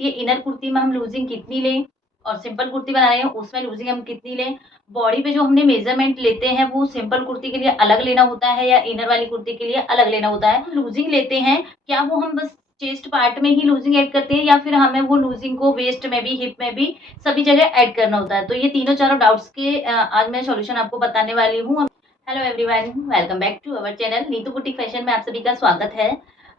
होती है इनर कुर्ती में हम लूजिंग कितनी लें और सिंपल कुर्ती बना रहे हैं उसमें लूजिंग हम कितनी लें। बॉडी पे जो हमने मेजरमेंट लेते हैं वो सिंपल कुर्ती के लिए अलग लेना होता है या इनर वाली कुर्ती के लिए अलग लेना होता है। लूजिंग लेते हैं, क्या वो हम बस चेस्ट पार्ट में ही लूजिंग ऐड करते हैं या फिर हमें वो लूजिंग को वेस्ट में भी, हिप में भी, सभी जगह ऐड करना होता है। तो ये तीनों चारों डाउट्स के आज मैं सॉल्यूशन आपको बताने वाली हूँ। Hello everyone, welcome back to our channel Neetu boutique fashion में आप सभी का स्वागत है।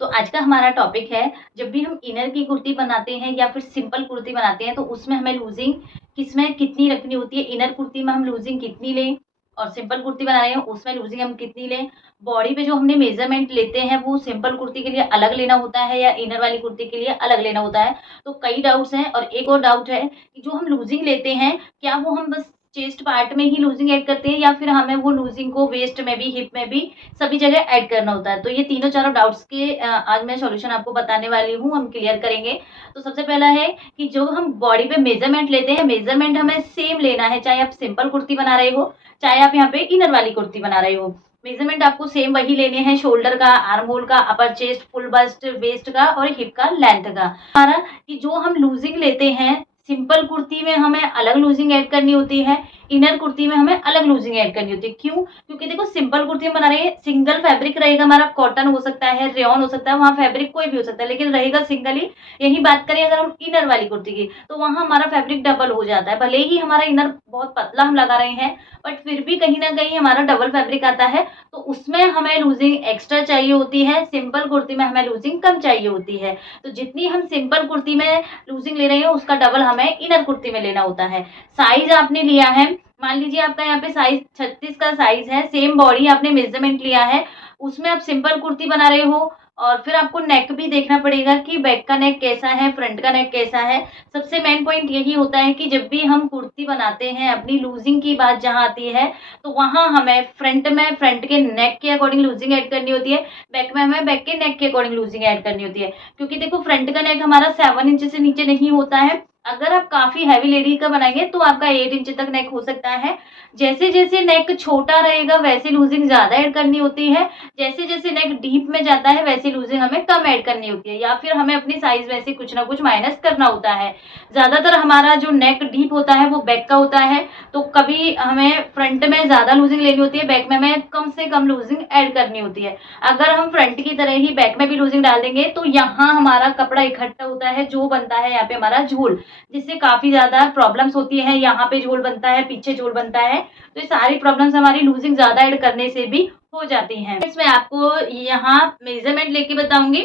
तो आज का हमारा टॉपिक है, जब भी हम इनर की कुर्ती बनाते हैं या फिर सिंपल कुर्ती बनाते हैं तो उसमें हमें लूजिंग किसमें कितनी रखनी होती है। इनर कुर्ती में हम लूजिंग कितनी लें और सिंपल कुर्ती बना रहे हैं उसमें लूजिंग हम कितनी लें। बॉडी पे जो हमने मेजरमेंट लेते हैं वो सिंपल कुर्ती के लिए अलग लेना होता है या इनर वाली कुर्ती के लिए अलग लेना होता है। तो कई डाउट्स हैं और एक और डाउट है कि जो हम लूजिंग लेते हैं, क्या वो हम बस चेस्ट पार्ट में ही लूजिंग ऐड करते हैं या फिर हमें वो लूजिंग को वेस्ट में भी, हिप में भी, सभी जगह ऐड करना होता है। तो ये तीनों चारों डाउट्स के आज मैं सॉल्यूशन आपको बताने वाली हूँ, हम क्लियर करेंगे। तो सबसे पहला है कि जो हम बॉडी पे मेजरमेंट लेते हैं, मेजरमेंट हमें सेम लेना है, चाहे आप सिंपल कुर्ती बना रहे हो चाहे आप यहाँ पे इनर वाली कुर्ती बना रहे हो। मेजरमेंट आपको सेम वही लेने हैं, शोल्डर का, आर्म होल का, upper chest, full bust, waist का और हिप का लेंथ का। हमारा कि जो हम लूजिंग लेते हैं सिंपल कुर्ती में हमें अलग लूजिंग ऐड करनी होती है, इनर कुर्ती में हमें अलग लूजिंग ऐड करनी होती है। क्यों? क्योंकि देखो सिंपल कुर्ती में बना रहे हैं, सिंगल फैब्रिक रहेगा हमारा, कॉटन हो सकता है, रेयन हो सकता है, वहाँ फैब्रिक कोई भी हो सकता है लेकिन रहेगा सिंगल ही। यही बात करें अगर हम इनर वाली कुर्ती की तो वहाँ हमारा फैब्रिक डबल हो जाता है। भले ही हमारा इनर बहुत पतला हम लगा रहे हैं बट फिर भी कहीं ना कहीं हमारा डबल फैब्रिक आता है, तो उसमें हमें लूजिंग एक्स्ट्रा चाहिए होती है, सिंपल कुर्ती में हमें लूजिंग कम चाहिए होती है। तो जितनी हम सिंपल कुर्ती में लूजिंग ले रहे हैं उसका डबल हमें इनर कुर्ती में लेना होता है। साइज आपने लिया है, मान लीजिए आपका यहाँ पे साइज 36 का साइज है, सेम बॉडी आपने मेजरमेंट लिया है, उसमें आप सिंपल कुर्ती बना रहे हो और फिर आपको नेक भी देखना पड़ेगा कि बैक का नेक कैसा है, फ्रंट का नेक कैसा है। सबसे मेन पॉइंट यही होता है कि जब भी हम कुर्ती बनाते हैं, अपनी लूजिंग की बात जहाँ आती है तो वहाँ हमें फ्रंट में फ्रंट के नेक के अकॉर्डिंग लूजिंग ऐड करनी होती है, बैक में हमें बैक के नेक के अकॉर्डिंग लूजिंग ऐड करनी होती है। क्योंकि देखो फ्रंट का नेक हमारा 7 इंच से नीचे नहीं होता है, अगर आप काफी हैवी लेडी का बनाएंगे तो आपका 8 इंच तक नेक हो सकता है। जैसे जैसे नेक छोटा रहेगा वैसे लूजिंग ज्यादा ऐड करनी होती है, जैसे जैसे नेक डीप में जाता है वैसे लूजिंग हमें कम ऐड करनी होती है, या फिर हमें अपनी साइज में से कुछ ना कुछ माइनस करना होता है। ज्यादातर हमारा जो नेक डीप होता है वो बैक का होता है, तो कभी हमें फ्रंट में ज्यादा लूजिंग लेनी होती है, बैक में हमें कम से कम लूजिंग ऐड करनी होती है। अगर हम फ्रंट की तरह ही बैक में भी लूजिंग डाल देंगे तो यहाँ हमारा कपड़ा इकट्ठा होता है, जो बनता है यहाँ पे हमारा झोल, जिससे काफी ज्यादा प्रॉब्लम्स होती है। यहाँ पे झोल बनता है, पीछे झोल बनता है, तो ये सारी प्रॉब्लम्स हमारी लूजिंग ज्यादा ऐड करने से भी हो जाती हैं। इसमें आपको यहाँ मेजरमेंट लेके बताऊंगी,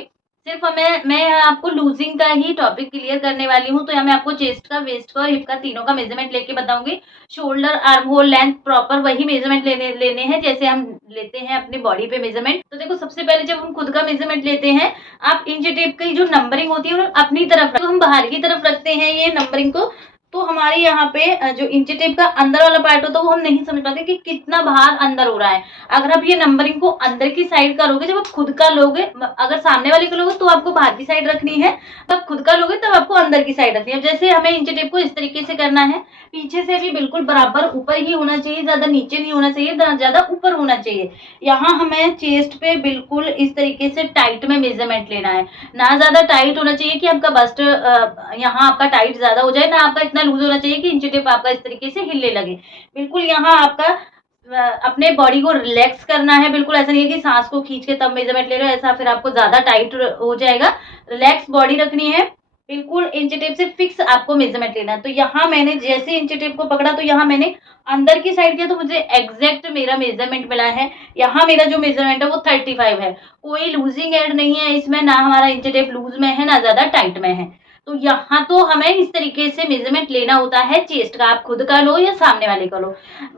सिर्फ मैं आपको लूजिंग का ही टॉपिक क्लियर करने वाली हूँ। तो यहाँ मैं आपको चेस्ट का, वेस्ट का और हिप का तीनों का मेजरमेंट लेके बताऊंगी। Shoulder, arm hole, length proper वही मेजरमेंट लेने हैं जैसे हम लेते हैं अपनी बॉडी पे मेजरमेंट। तो देखो सबसे पहले जब हम खुद का मेजरमेंट लेते हैं, आप इंच टेप की जो नंबरिंग होती है अपनी तरफ, तो हम बाहर की तरफ रखते हैं ये नंबरिंग को, तो हमारे यहाँ पे जो इंच टेप का अंदर वाला पार्ट होता है वो हम नहीं समझ पाते कि कितना बाहर अंदर हो रहा है। अगर आप ये नंबरिंग को अंदर की साइड करोगे, जब आप खुद का लोगे, अगर सामने वाले का लोगे तो आपको बाहर की साइड रखनी है, तब खुद का लोगे तब आपको अंदर की साइड रखनी है। जैसे हमें इंच टेप को इस तरीके से करना है, पीछे से भी बिल्कुल बराबर ऊपर ही होना चाहिए, ज्यादा नीचे नहीं होना चाहिए, ज्यादा ऊपर होना चाहिए। यहाँ हमें चेस्ट पे बिल्कुल इस तरीके से टाइट में मेजरमेंट लेना है, ना ज्यादा टाइट होना चाहिए कि आपका बस्ट यहाँ आपका टाइट ज्यादा हो जाए, ना आपका इतना लूज होना चाहिए कि इंच टेप आपका इस तरीके से हिलने लगे। बिल्कुल यहाँ आपका अपने बॉडी को रिलैक्स करना है, बिल्कुल ऐसा नहीं है कि सांस को खींच के तब मेजरमेंट ले रहे हो, ऐसा फिर आपको ज्यादा टाइट हो जाएगा। रिलैक्स बॉडी रखनी है, बिल्कुल इंच टेप से फिक्स आपको मेजरमेंट लेना है। तो यहाँ मैंने जैसे इंच टेप को पकड़ा तो यहाँ मैंने अंदर की साइड किया तो मुझे एग्जैक्ट मेरा मेजरमेंट मिला है। यहाँ मेरा जो मेजरमेंट है वो 35 है, कोई लूजिंग ऐड नहीं है इसमें, ना हमारा इंच टेप लूज में है ना ज्यादा टाइट में है। तो यहाँ तो हमें इस तरीके से मेजरमेंट लेना होता है चेस्ट का, आप खुद का लो या सामने वाले का लो।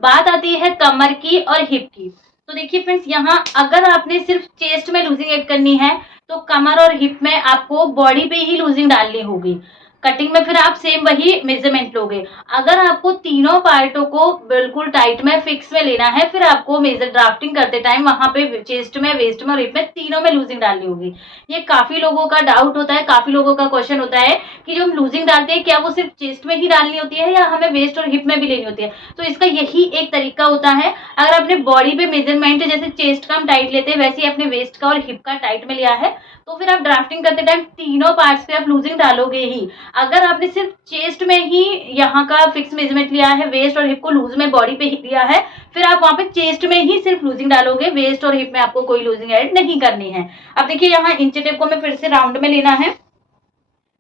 बात आती है कमर की और हिप की। तो देखिए फ्रेंड्स, यहाँ अगर आपने सिर्फ चेस्ट में लूजिंग ऐड करनी है तो कमर और हिप में आपको बॉडी पे ही लूजिंग डालनी होगी। कटिंग में फिर आप सेम वही मेजरमेंट लोगे। अगर आपको तीनों पार्टों को बिल्कुल टाइट में, फिक्स में लेना है, फिर आपको मेजर ड्राफ्टिंग करते टाइम वहां पे चेस्ट में, वेस्ट में और हिप में तीनों में लूजिंग डालनी होगी। ये काफी लोगों का डाउट होता है, काफी लोगों का क्वेश्चन होता है कि जो हम लूजिंग डालते हैं क्या वो सिर्फ चेस्ट में ही डालनी होती है या हमें वेस्ट और हिप में भी लेनी होती है। तो इसका यही एक तरीका होता है, अगर अपने बॉडी पे मेजरमेंट जैसे चेस्ट का हम टाइट लेते हैं वैसे ही अपने वेस्ट का और हिप का टाइट में लिया है तो फिर आप ड्राफ्टिंग करते टाइम तीनों पार्ट्स पे आप लूजिंग डालोगे ही। अगर आपने सिर्फ चेस्ट में ही यहाँ का फिक्स मेजरमेंट लिया है, वेस्ट और हिप को लूज में बॉडी पे ही लिया है, फिर आप वहाँ पे चेस्ट में ही सिर्फ लूजिंग डालोगे, वेस्ट और हिप में आपको कोई लूजिंग ऐड नहीं करनी है। अब देखिए यहाँ इंची टेप को हमें फिर से राउंड में लेना है।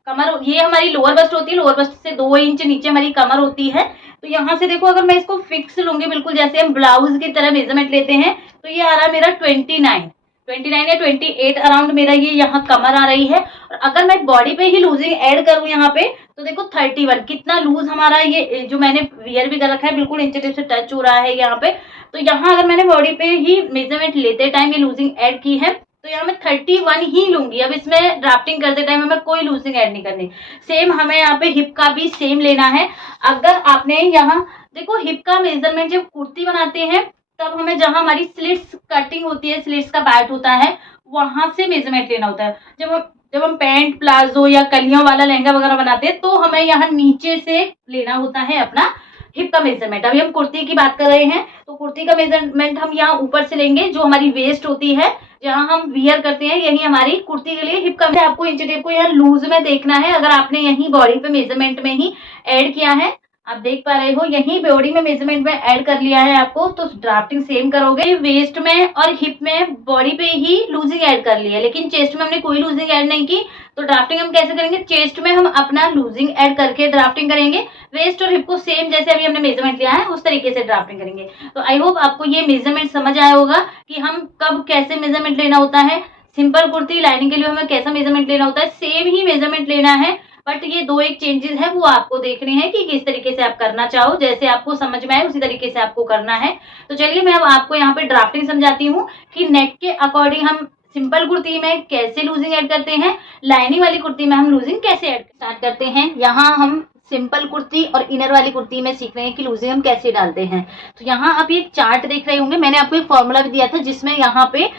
कमर, ये हमारी लोअर बस्ट होती है, लोअर बस्ट से 2 इंच नीचे हमारी कमर होती है। तो यहाँ से देखो, अगर मैं इसको फिक्स लूंगी बिल्कुल जैसे हम ब्लाउज की तरह मेजरमेंट लेते हैं, तो ये आ रहा है मेरा 29 या 28 अराउंड मेरा ये यहाँ कमर आ रही है। और अगर मैं बॉडी पे ही लूजिंग ऐड करूँ यहाँ पे, तो देखो 31 कितना लूज हमारा ये जो मैंने वियर भी कर रखा है बिल्कुल इंच टेप से टच हो रहा है यहाँ पे। तो यहाँ अगर मैंने बॉडी पे ही मेजरमेंट लेते टाइम ये लूजिंग ऐड की है, तो यहाँ मैं 31 ही लूंगी। अब इसमें ड्राफ्टिंग करते टाइम हमें कोई लूजिंग ऐड नहीं करनी। सेम हमें यहाँ पे हिप का भी सेम लेना है। अगर आपने यहाँ देखो हिप का मेजरमेंट जब कुर्ती बनाते हैं, तब हमें जहाँ हमारी स्लिट्स कटिंग होती है, स्लिट्स का पार्ट होता है, वहां से मेजरमेंट लेना होता है। जब हम पैंट, प्लाजो या कलियों वाला लहंगा वगैरह बनाते हैं, तो हमें यहाँ नीचे से लेना होता है अपना हिप का मेजरमेंट। अभी हम कुर्ती की बात कर रहे हैं, तो कुर्ती का मेजरमेंट हम यहाँ ऊपर से लेंगे। जो हमारी वेस्ट होती है, जहाँ हम वियर करते हैं, यही हमारी कुर्ती के लिए हिप का। आपको इंच टेप को यहाँ लूज में देखना है। अगर आपने यही बॉडी पे मेजरमेंट में ही ऐड किया है, आप देख पा रहे हो यही बॉडी में मेजरमेंट में ऐड कर लिया है आपको, तो ड्राफ्टिंग सेम करोगे। वेस्ट में और हिप में बॉडी पे ही लूजिंग ऐड कर ली है, लेकिन चेस्ट में हमने कोई लूजिंग ऐड नहीं की। तो ड्राफ्टिंग हम कैसे करेंगे? चेस्ट में हम अपना लूजिंग ऐड करके ड्राफ्टिंग करेंगे। वेस्ट और हिप को सेम जैसे अभी हमने मेजरमेंट लिया है उस तरीके से ड्राफ्टिंग करेंगे। तो आई होप आपको ये मेजरमेंट समझ आया होगा कि हम कब कैसे मेजरमेंट लेना होता है। सिंपल कुर्ती लाइनिंग के लिए हमें कैसा मेजरमेंट लेना होता है, सेम ही मेजरमेंट लेना है, बट ये 2-1 चेंजेस है वो आपको देखने हैं कि किस तरीके से आप करना चाहो। जैसे आपको समझ में आए उसी तरीके से आपको करना है। तो चलिए मैं अब आपको यहाँ पे ड्राफ्टिंग समझाती हूँ कि नेक के अकॉर्डिंग हम सिंपल कुर्ती में कैसे लूजिंग ऐड करते हैं, लाइनिंग वाली कुर्ती में हम लूजिंग कैसे ऐड स्टार्ट करते हैं। यहाँ हम सिंपल कुर्ती और इनर वाली कुर्ती में सीख रहे हैं कि लूजिंग हम कैसे डालते हैं। तो यहाँ आप एक चार्ट देख रहे होंगे, मैंने आपको एक फॉर्मूला भी दिया था जिसमें यहाँ पे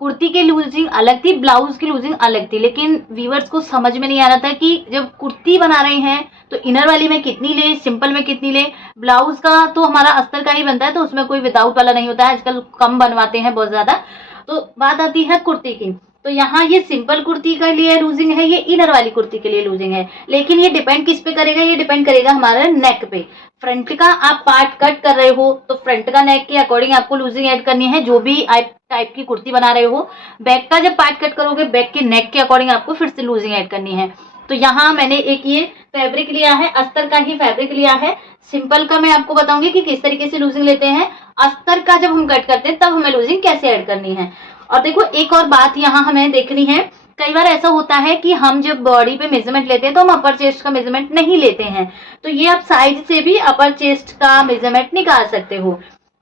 कुर्ती की लूजिंग अलग थी, ब्लाउज की लूजिंग अलग थी, लेकिन व्यूअर्स को समझ में नहीं आ रहा था कि जब कुर्ती बना रहे हैं तो इनर वाली में कितनी ले, सिंपल में कितनी ले। ब्लाउज का तो हमारा अस्तर का ही बनता है, तो उसमें कोई विदाउट वाला नहीं होता है, आजकल कम बनवाते हैं बहुत ज्यादा। तो बात आती है कुर्ती की, तो यहाँ ये सिंपल कुर्ती के लिए लूजिंग है, ये इनर वाली कुर्ती के लिए लूजिंग है। लेकिन ये डिपेंड किस पे करेगा? ये डिपेंड करेगा हमारे नेक पे। फ्रंट का आप पार्ट कट कर रहे हो तो फ्रंट का नेक के अकॉर्डिंग आपको लूजिंग ऐड करनी है, जो भी आप टाइप की कुर्ती बना रहे हो। बैक का जब पार्ट कट करोगे, बैक के नेक के अकॉर्डिंग आपको फिर से लूजिंग ऐड करनी है। तो यहाँ मैंने एक ये फैब्रिक लिया है, अस्तर का ही फैब्रिक लिया है। सिंपल का मैं आपको बताऊंगी कि किस तरीके से लूजिंग लेते हैं, अस्तर का जब हम कट करते हैं तब हमें लूजिंग कैसे ऐड करनी है। और देखो एक और बात यहाँ हमें देखनी है, कई बार ऐसा होता है कि हम जब बॉडी पे मेजरमेंट लेते हैं तो हम अपर चेस्ट का मेजरमेंट नहीं लेते हैं। तो ये आप साइज से भी अपर चेस्ट का मेजरमेंट निकाल सकते हो।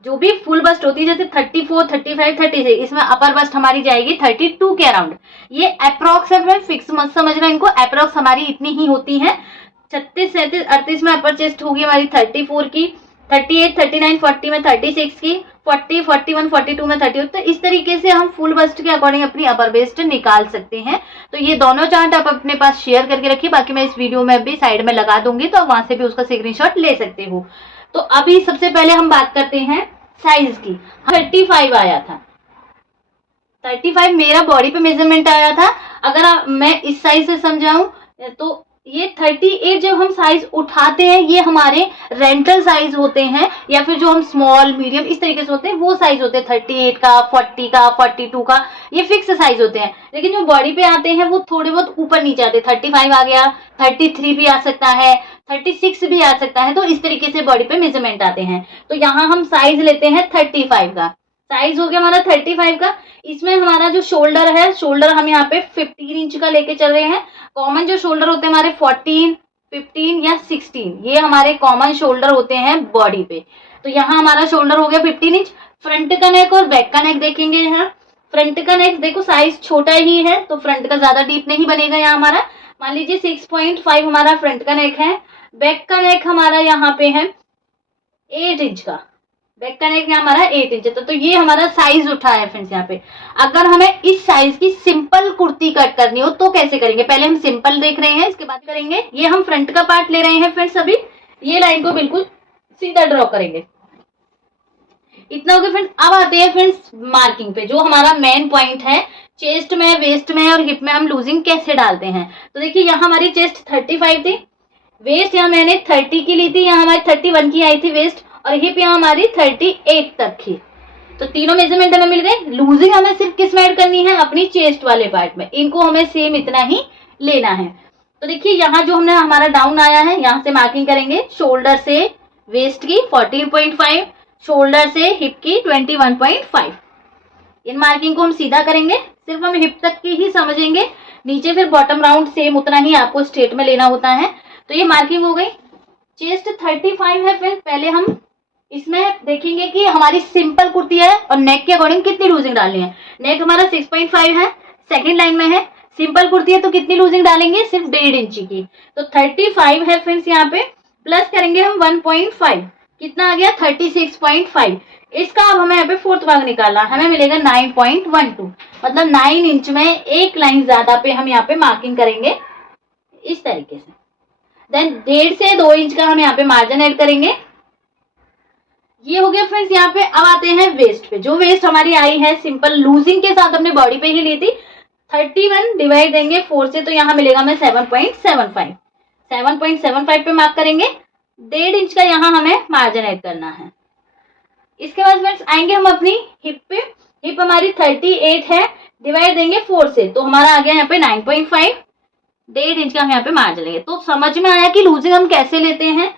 जो भी फुल बस्ट होती है जैसे 34, 35, 36, इसमें अपर बस्ट हमारी जाएगी 32 के अराउंड। ये अप्रोक्स है, फिक्स मत समझना इनको, अप्रोक्स हमारी इतनी ही होती है। 36, 37, 38 में अपर चेस्ट होगी हमारी 34 की, 38, 39, 40 में 36 की, 40, 41, 42 में 38। तो इस तरीके से हम फुल बस्ट के अकॉर्डिंग अपनी अपर वेस्ट निकाल सकते हैं। तो ये दोनों चार्ट आप अपने पास शेयर करके रखिए, बाकी मैं इस वीडियो में भी साइड में लगा दूंगी, तो आप वहां से भी उसका स्क्रीनशॉट ले सकते हो। तो अभी सबसे पहले हम बात करते हैं साइज की। 35 आया था, 35 मेरा बॉडी पे मेजरमेंट आया था। अगर मैं इस साइज से समझाऊं तो ये 38 जब हम साइज उठाते हैं ये हमारे रेंटल साइज होते हैं, या फिर जो हम स्मॉल मीडियम इस तरीके से होते हैं वो साइज होते हैं। 38 का, 40 का, 42 का, ये फिक्स साइज होते हैं। लेकिन जो बॉडी पे आते हैं वो थोड़े बहुत ऊपर नीचे आते हैं। 35 आ गया, 33 भी आ सकता है, 36 भी आ सकता है। तो इस तरीके से बॉडी पे मेजरमेंट आते हैं। तो यहाँ हम साइज लेते हैं 35 का। साइज हो गया हमारा 35 का। इसमें हमारा जो शोल्डर है, शोल्डर हम यहाँ पे 15 इंच का लेके चल रहे हैं। कॉमन जो शोल्डर होते हैं हमारे 14, 15 या 16, ये हमारे कॉमन शोल्डर होते हैं बॉडी पे। तो यहाँ हमारा शोल्डर हो गया 15 इंच। फ्रंट का नेक और बैक का नेक देखेंगे। यहाँ फ्रंट का नेक देखो साइज छोटा ही है, तो फ्रंट का ज्यादा डीप नहीं बनेगा। यहाँ हमारा मान लीजिए 6.5 हमारा फ्रंट का नेक है। बैक का नेक हमारा यहाँ पे है 8 इंच का। बैक का नेक हमारा 8 इंच है। तो ये हमारा साइज उठा है फ्रेंड्स। यहाँ पे अगर हमें इस साइज की सिंपल कुर्ती कट करनी हो तो कैसे करेंगे? पहले हम सिंपल देख रहे हैं, इसके बाद करेंगे ये हम फ्रंट का पार्ट ले रहे हैं फ्रेंड्स। अभी ये लाइन को बिल्कुल सीधा ड्रॉ करेंगे। इतना हो गया फ्रेंड्स। अब आते हैं फ्रेंड्स मार्किंग पे, जो हमारा मेन पॉइंट है, चेस्ट में, वेस्ट में और हिप में हम लूजिंग कैसे डालते हैं। तो देखिए यहाँ हमारी चेस्ट 35 थी, वेस्ट यहाँ मैंने 30 की ली थी, यहाँ हमारी 31 की आई थी वेस्ट, और हिप यहाँ हमारी 38 तक की। तो तीनों मेजरमेंट हमें मिल गए। लूजिंग हमें सिर्फ किस में ऐड करनी है, अपनी चेस्ट वाले पार्ट में, इनको हमें सेम इतना ही लेना है। तो देखिए यहाँ जो हमने हमारा डाउन आया है, यहाँ से मार्किंग करेंगे शोल्डर से वेस्ट की 14.5, शोल्डर से हिप की 21.5। इन मार्किंग को हम सीधा करेंगे, सिर्फ हम हिप तक की ही समझेंगे, नीचे फिर बॉटम राउंड सेम उतना ही आपको स्ट्रेट में लेना होता है। तो ये मार्किंग हो गई। चेस्ट 35 है फ्रेंड्स। पहले हम इसमें देखेंगे कि हमारी सिंपल कुर्ती है और नेक के अकॉर्डिंग कितनी लूजिंग डालनी है। नेक हमारा 6.5 है, सेकेंड लाइन में है। सिंपल कुर्ती है तो कितनी लूजिंग डालेंगे, सिर्फ 1.5 इंची की। तो 35 है फ्रेंड्स यहाँ पे, प्लस करेंगे हम 1.5, कितना आ गया 36.5। इसका अब हमें यहाँ पे फोर्थ भाग निकालना, हमें मिलेगा 9.12, मतलब 9 इंच में एक लाइन ज्यादा पे हम यहाँ पे मार्किंग करेंगे इस तरीके से। देन 1.5 से 2 इंच का हम यहाँ पे मार्जिन ऐड करेंगे। ये हो गया फ्रेंड्स यहाँ पे। अब आते हैं वेस्ट पे, जो वेस्ट हमारी आई है सिंपल लूजिंग के साथ अपने बॉडी पे ही ली थी। 31 डिवाइड देंगे 4 से, तो यहाँ मिलेगा हमें 7.75 पे मार्क करेंगे। 1.5 इंच का यहाँ हमें मार्जिन ऐड करना है। इसके बाद फ्रेंड्स आएंगे हम अपनी हिप पे। हिप हमारी 38 है, डिवाइड देंगे 4 से, तो हमारा आ गया यहाँ पे 9.5। 1.5 इंच का हम यहाँ पे मार्जिन लेंगे। तो समझ में आया कि लूजिंग हम कैसे लेते हैं।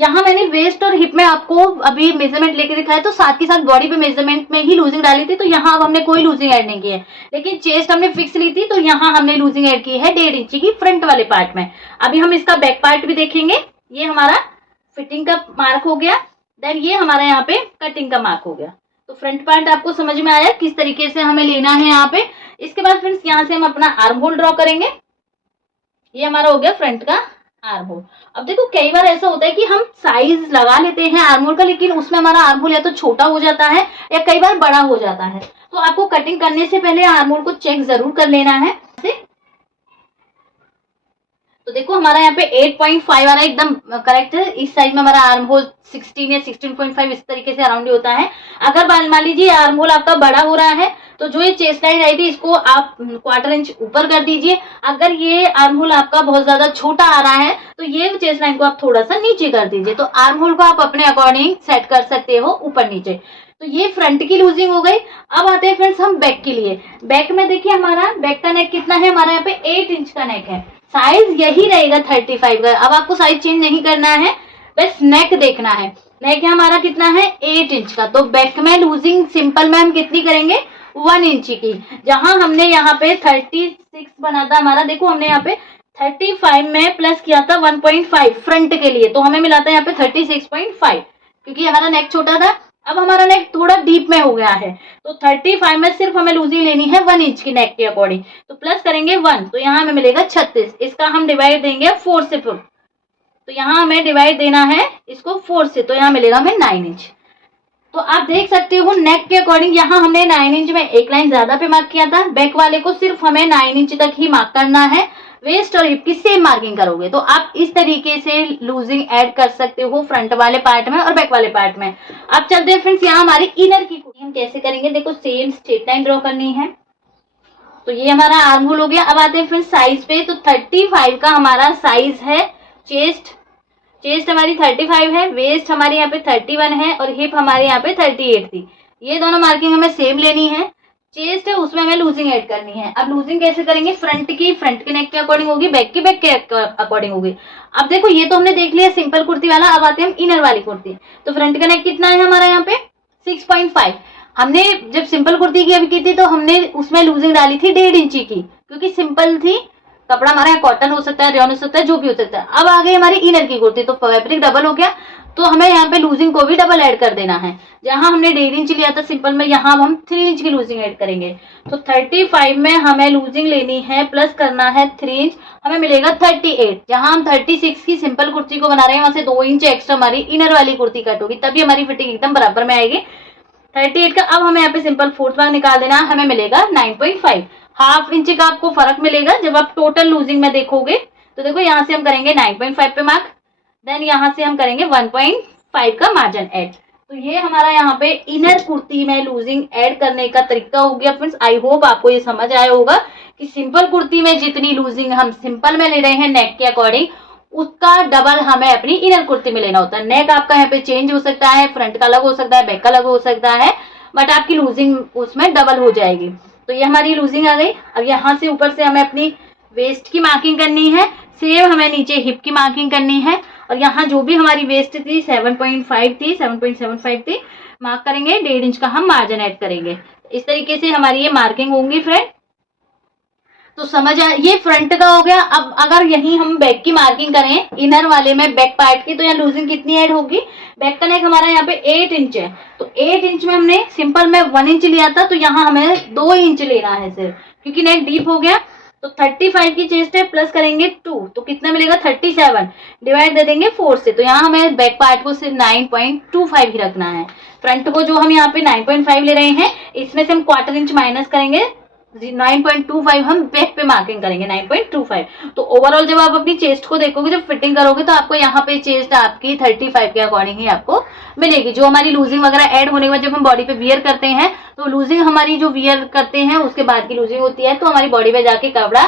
यहाँ मैंने वेस्ट और हिप में आपको अभी मेजरमेंट लेके दिखाया, तो साथ के साथ बॉडी पे मेजरमेंट में ही लूजिंग डाली थी, तो यहाँ अब हमने कोई लूजिंग ऐड नहीं की है। लेकिन चेस्ट हमने फिक्स ली थी, तो यहाँ हमने लूजिंग ऐड की है 1.5 इंची की फ्रंट वाले पार्ट में। अभी हम इसका बैक पार्ट भी देखेंगे। ये हमारा फिटिंग का मार्क हो गया, देन ये हमारा यहाँ पे कटिंग का मार्क हो गया। तो फ्रंट पार्ट आपको समझ में आया किस तरीके से हमें लेना है यहाँ पे। इसके बाद फ्रेंड्स यहाँ से हम अपना आर्म होल ड्रॉ करेंगे। ये हमारा हो गया फ्रंट का आर्म होल। अब देखो कई बार ऐसा होता है कि हम साइज लगा लेते हैं आर्म होल का, लेकिन उसमें हमारा आर्म होल या तो छोटा हो जाता है या कई बार बड़ा हो जाता है। तो आपको कटिंग करने से पहले आर्म होल को चेक जरूर कर लेना है। तो देखो हमारा यहाँ पे 8.5 आ रहा है, एकदम करेक्ट है। इस साइड में हमारा आर्म होल 16 या 16.5 इस तरीके से अराउंड ही होता है। अगर मान लीजिए आर्म होल आपका बड़ा हो रहा है, तो जो ये चेस्ट लाइन आई थी इसको आप 1/4 इंच ऊपर कर दीजिए। अगर ये आर्म होल आपका बहुत ज्यादा छोटा आ रहा है, तो ये चेस्ट लाइन को आप थोड़ा सा नीचे कर दीजिए। तो आर्म होल को आप अपने अकॉर्डिंग सेट कर सकते हो ऊपर नीचे। तो ये फ्रंट की लूजिंग हो गई। अब आते हैं फ्रेंड्स हम बैक के लिए। बैक में देखिए हमारा बैक का नेक कितना है, हमारा यहाँ पे 8 इंच का नेक है। साइज यही रहेगा 35 का। अब आपको साइज चेंज नहीं करना है, बस नेक देखना है। नेक हमारा कितना है 8 इंच का। तो बैक में लूजिंग सिंपल में हम कितनी करेंगे 1 इंच की। जहां हमने यहाँ पे 36 बना था हमारा, देखो हमने यहाँ पे 35 में प्लस किया था 1.5 फ्रंट के लिए, तो हमें मिला था यहाँ पे 36.5, क्योंकि हमारा नेक छोटा था। अब हमारा नेक थोड़ा डीप में हो गया है, तो 35 में सिर्फ हमें लूजिंग लेनी है 1 इंच की नेक के अकॉर्डिंग। तो प्लस करेंगे 1, तो यहाँ हमें मिलेगा 36। इसका हम डिवाइड देंगे 4 से, तो यहाँ हमें डिवाइड देना है इसको 4 से, तो यहाँ मिलेगा हमें 9 इंच। तो आप देख सकते हो नेक के अकॉर्डिंग यहाँ हमने 9 इंच में एक लाइन ज्यादा पे मार्क किया था। बैक वाले को सिर्फ हमें 9 इंच तक ही मार्क करना है। वेस्ट और हिप की सेम मार्किंग करोगे, तो आप इस तरीके से लूजिंग ऐड कर सकते हो फ्रंट वाले पार्ट में और बैक वाले पार्ट में। अब चलते हैं फ्रेंड्स यहाँ हमारी इनर की कुर्ती हम कैसे करेंगे। देखो सेम स्ट्रेट लाइन ड्रॉ करनी है। तो ये हमारा आर्म होल हो गया। अब आते हैं फ्रेंड्स साइज पे। तो 35 का हमारा साइज है। चेस्ट हमारी 35 है, वेस्ट हमारी यहाँ पे 31 है और हिप हमारे यहाँ पे 38 थी। ये दोनों मार्किंग हमें सेम लेनी है। चेस्ट है उसमें हमें लूजिंग ऐड करनी है। अब लूजिंग कैसे करेंगे, फ्रंट के नेक के अकॉर्डिंग होगी, बैक के अकॉर्डिंग होगी। अब देखो ये तो हमने देख लिया सिंपल कुर्ती वाला। अब आते हैं हम इनर वाली कुर्ती। तो फ्रंट का नेक कितना है हमारा यहाँ पे 6.5। हमने जब सिंपल कुर्ती की अभी की थी तो हमने उसमें लूजिंग डाली थी 1.5 इंची की, क्योंकि सिंपल थी। कपड़ा हमारा कॉटन हो सकता है, रेयन हो सकता है, जो भी हो सकता है। अब आ गई हमारी इनर की कुर्ती, तो फैब्रिक डबल हो गया, तो हमें यहाँ पे लूजिंग को भी डबल ऐड कर देना है। जहां हमने 1.5 इंच लिया था सिंपल में, यहाँ हम 3 इंच की लूजिंग ऐड करेंगे। तो 35 में हमें लूजिंग लेनी है, प्लस करना है 3 इंच, हमें मिलेगा 38। जहां हम 36 की सिंपल कुर्ती को बना रहे हैं, वहां से 2 इंच एक्स्ट्रा हमारी इनर वाली कुर्ती कट होगी, तभी हमारी फिटिंग एकदम बराबर में आएगी। 38 का अब हमें यहाँ पे सिंपल फोर्थ भाग निकाल देना, हमें मिलेगा 9.5। हाफ इंच का आपको फर्क मिलेगा जब आप टोटल लूजिंग में देखोगे। तो देखो यहाँ से हम करेंगे 9.5 पे मार्क, देन यहाँ से हम करेंगे 1.5 का मार्जिन ऐड। तो ये हमारा यहाँ पे इनर कुर्ती में लूजिंग ऐड करने का तरीका हो गया फ्रेंड्स। आई होप आपको ये समझ आया होगा कि सिंपल कुर्ती में जितनी लूजिंग हम सिंपल में ले रहे हैं नेक के अकॉर्डिंग, उसका डबल हमें अपनी इनर कुर्ती में लेना होता है। नेक आपका यहाँ पे चेंज हो सकता है, फ्रंट का अलग हो सकता है, बैक का अलग हो सकता है, बट आपकी लूजिंग उसमें डबल हो जाएगी। तो ये हमारी लूजिंग आ गई। अब यहाँ से ऊपर से हमें अपनी वेस्ट की मार्किंग करनी है, सेम हमें नीचे हिप की मार्किंग करनी है, और यहाँ जो भी हमारी वेस्ट थी 7.5 थी, 7.75 थी, मार्क करेंगे, 1.5 इंच का हम मार्जिन ऐड करेंगे। इस तरीके से हमारी ये मार्किंग होंगी फ्रेंड। तो समझ आ, ये फ्रंट का हो गया। अब अगर यही हम बैक की मार्किंग करें इनर वाले में बैक पार्ट की, तो यहाँ लूजिंग कितनी ऐड होगी? बैक का नेक हमारा यहाँ पे 8 इंच है, तो 8 इंच में हमने सिंपल में 1 इंच लिया था, तो यहाँ हमें 2 इंच लेना है सिर्फ, क्योंकि नेक डीप हो गया। तो 35 की चेस्ट है, प्लस करेंगे 2, तो कितना मिलेगा? 37, डिवाइड दे देंगे 4 से। तो यहाँ हमें बैक पार्ट को सिर्फ 9.25 ही रखना है। फ्रंट को जो हम यहाँ पे 9.5 ले रहे हैं, इसमें से हम 1/4 इंच माइनस करेंगे, 9.25 हम बैक पे मार्किंग करेंगे, 9.25। तो ओवरऑल जब आप अपनी चेस्ट को देखोगे, जब फिटिंग करोगे, तो आपको यहाँ पे चेस्ट आपकी 35 के अकॉर्डिंग ही आपको मिलेगी। जो हमारी लूजिंग वगैरह ऐड होने के बाद जब हम बॉडी पे वियर करते हैं, तो लूजिंग हमारी जो वियर करते हैं उसके बाद की लूजिंग होती है, तो हमारी बॉडी पे जाके कपड़ा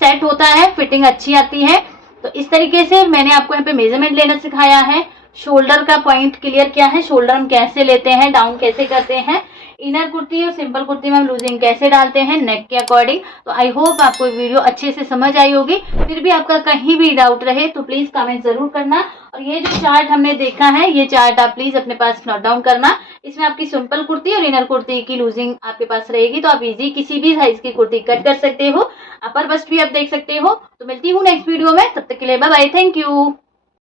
सेट होता है, फिटिंग अच्छी आती है। तो इस तरीके से मैंने आपको यहाँ पे मेजरमेंट लेना सिखाया है। शोल्डर का पॉइंट क्लियर किया है, शोल्डर हम कैसे लेते हैं, डाउन कैसे करते हैं, इनर कुर्ती और सिंपल कुर्ती में हम लूजिंग कैसे डालते हैं नेक के अकॉर्डिंग। तो आई होप आपको वीडियो अच्छे से समझ आई होगी। फिर भी आपका कहीं भी डाउट रहे तो प्लीज कमेंट जरूर करना। और ये जो चार्ट हमने देखा है, ये चार्ट आप प्लीज अपने पास नोट डाउन करना। इसमें आपकी सिंपल कुर्ती और इनर कुर्ती की लूजिंग आपके पास रहेगी, तो आप इजी किसी भी साइज की कुर्ती कट कर सकते हो। अपर बस्ट भी आप देख सकते हो। तो मिलती हूँ नेक्स्ट वीडियो में, तब तक के लिए बाय बाय, थैंक यू।